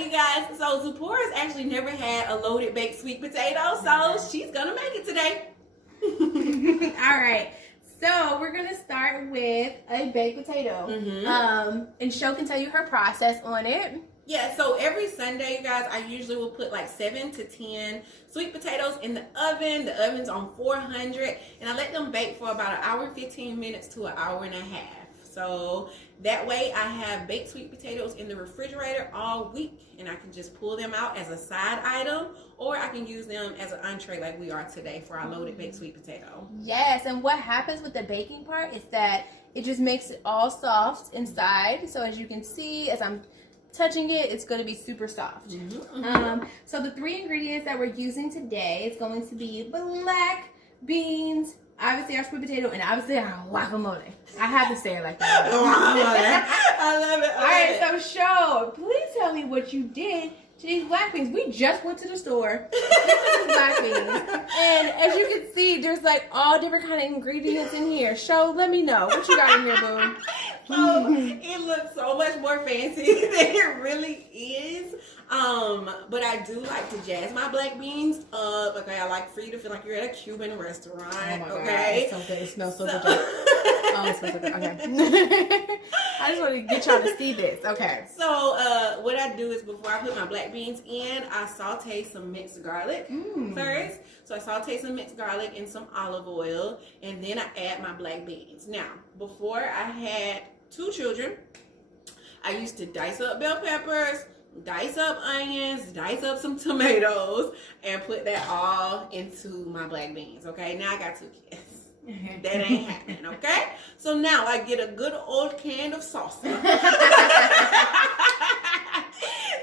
you guys. So Zipporah's actually never had a loaded baked sweet potato, so she's gonna make it today. All right. So we're gonna start with a baked potato. And Sho can tell you her process on it. Yeah, so every Sunday, you guys, I usually will put like 7 to 10 sweet potatoes in the oven. The oven's on 400, and I let them bake for about 1 hour and 15 minutes to 1.5 hours. So that way I have baked sweet potatoes in the refrigerator all week, and I can just pull them out as a side item, or I can use them as an entree like we are today for our loaded baked sweet potato. Yes, and what happens with the baking part is that it just makes it all soft inside. So as you can see, as I'm touching it, it's going to be super soft. So the 3 ingredients that we're using today is going to be black beans, obviously our sweet potato, and obviously our guacamole. I have to say it like that. I love it. All right, so Sho, please tell me what you did to these black beans. We just went to the store, these black beans, and as you can see, there's like all different kind of ingredients in here. Sho, let me know what you got in here, boo. So it looks so much more fancy than it really is. But I do like to jazz my black beans up. Okay, I like for you to feel like you're at a Cuban restaurant. Oh my okay, God, it's so good. It smells so good. Oh, it smells so good. Okay. I just want to get y'all to see this. Okay. So what I do is before I put my black beans in, I saute some minced garlic first. So I saute some minced garlic and some olive oil, and then I add my black beans. Now, before I had 2 children, I used to dice up bell peppers, dice up onions, dice up some tomatoes, and put that all into my black beans. Okay, now I got 2 kids. That ain't happening. Okay, so now I get a good old can of salsa.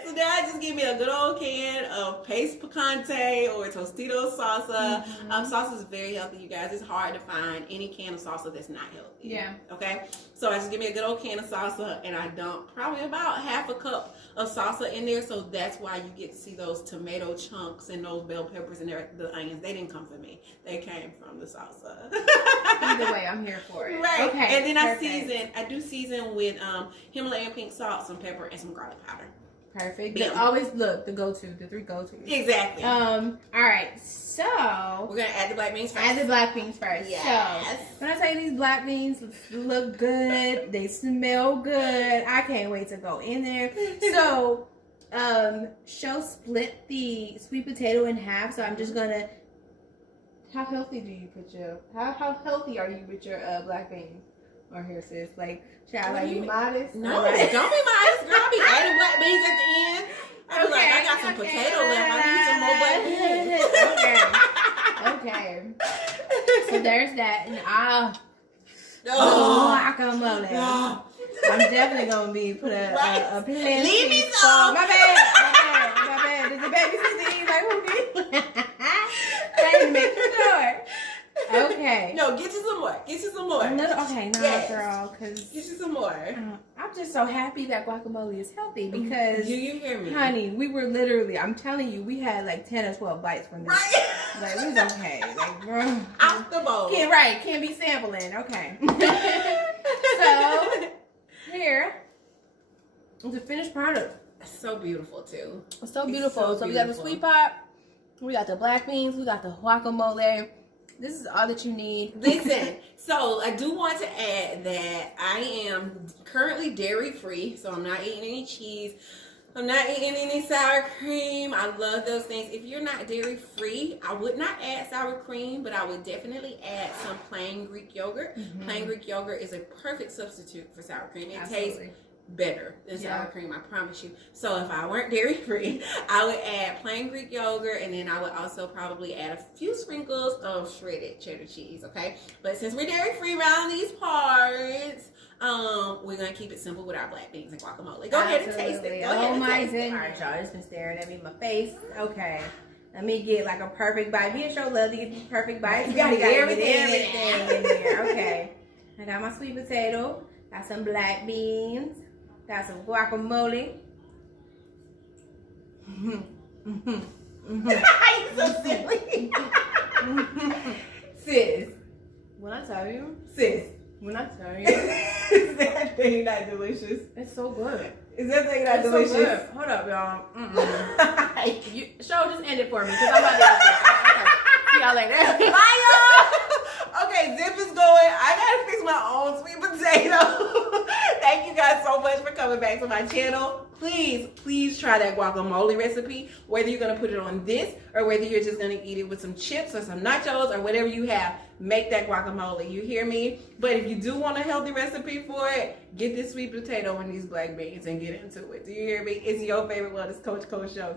So now I just give me a good old can of paste picante or Tostitos salsa. Salsa is very healthy, you guys. It's hard to find any can of salsa that's not healthy. Yeah. Okay, so I just give me a good old can of salsa, and I dump probably about half a cup of salsa in there. So that's why you get to see those tomato chunks and those bell peppers and the onions. They didn't come from me. They came from the salsa. Either way, I'm here for it. Right. Okay. And then I do season with Himalayan pink salt, some pepper, and some garlic powder. Perfect. But always look, the 3 go-tos. Exactly. All right, so we're gonna add the black beans first. Add the black beans first. Yes. So when I tell you these black beans look good, they smell good. I can't wait to go in there. So, Sho split the sweet potato in half. So I'm just gonna. How healthy do you put your? How healthy are you with your black beans? Or here, sis, like, child, are you modest? No, don't be modest, girl. I'll be adding black beans at the end. I was like, I got some potato left. I need some more black beans. Okay. So there's that, and guacamole. No. I'm definitely gonna be put a plan. Leave me some. My bad. Did the baby see like who did? I didn't make sure. Okay. No, get you some more. Yes. Girl, because get you some more. I'm just so happy that guacamole is healthy because do you hear me, honey? We were literally, I'm telling you, we had like 10 or 12 bites from this. Right. Like it was okay. Like girl, out the bowl. Can't be sampling. Okay. So here is the finished product. It's so beautiful too. It's so beautiful. So we got the sweet pot, we got the black beans, we got the guacamole. This is all that you need. Listen, so I do want to add that I am currently dairy free, so I'm not eating any cheese. I'm not eating any sour cream. I love those things. If you're not dairy free, I would not add sour cream, but I would definitely add some plain Greek yogurt. Plain Greek yogurt is a perfect substitute for sour cream. It tastes better than sour cream, I promise you. So if I weren't dairy free, I would add plain Greek yogurt, and then I would also probably add a few sprinkles of shredded cheddar cheese. Okay, but since we're dairy free around these parts, we're gonna keep it simple with our black beans and guacamole. Go ahead and taste it. Oh my goodness! All right, y'all, it's been staring at me in my face. Okay, let me get like a perfect bite. Me and Sho love to get these perfect bites. You gotta get everything in there. Okay, I got my sweet potato. Got some black beans. Got some guacamole. You're so silly. Sis, when I tell you, Sis, when I tell you, is that thing not delicious? it's so good. Is that thing not It's so delicious? good. Hold up, y'all. Show just end it for me because I'm about to eat this. Okay. See y'all later. Bye, y'all. Okay, Zip is going. I gotta fix my own sweet potato. Thank you guys so much for coming back to my channel. Please try that guacamole recipe. Whether you're gonna put it on this or whether you're just gonna eat it with some chips or some nachos or whatever you have, make that guacamole. You hear me? But if you do want a healthy recipe for it, get this sweet potato and these black beans and get into it. Do you hear me? It's your favorite one. It's Coach Show.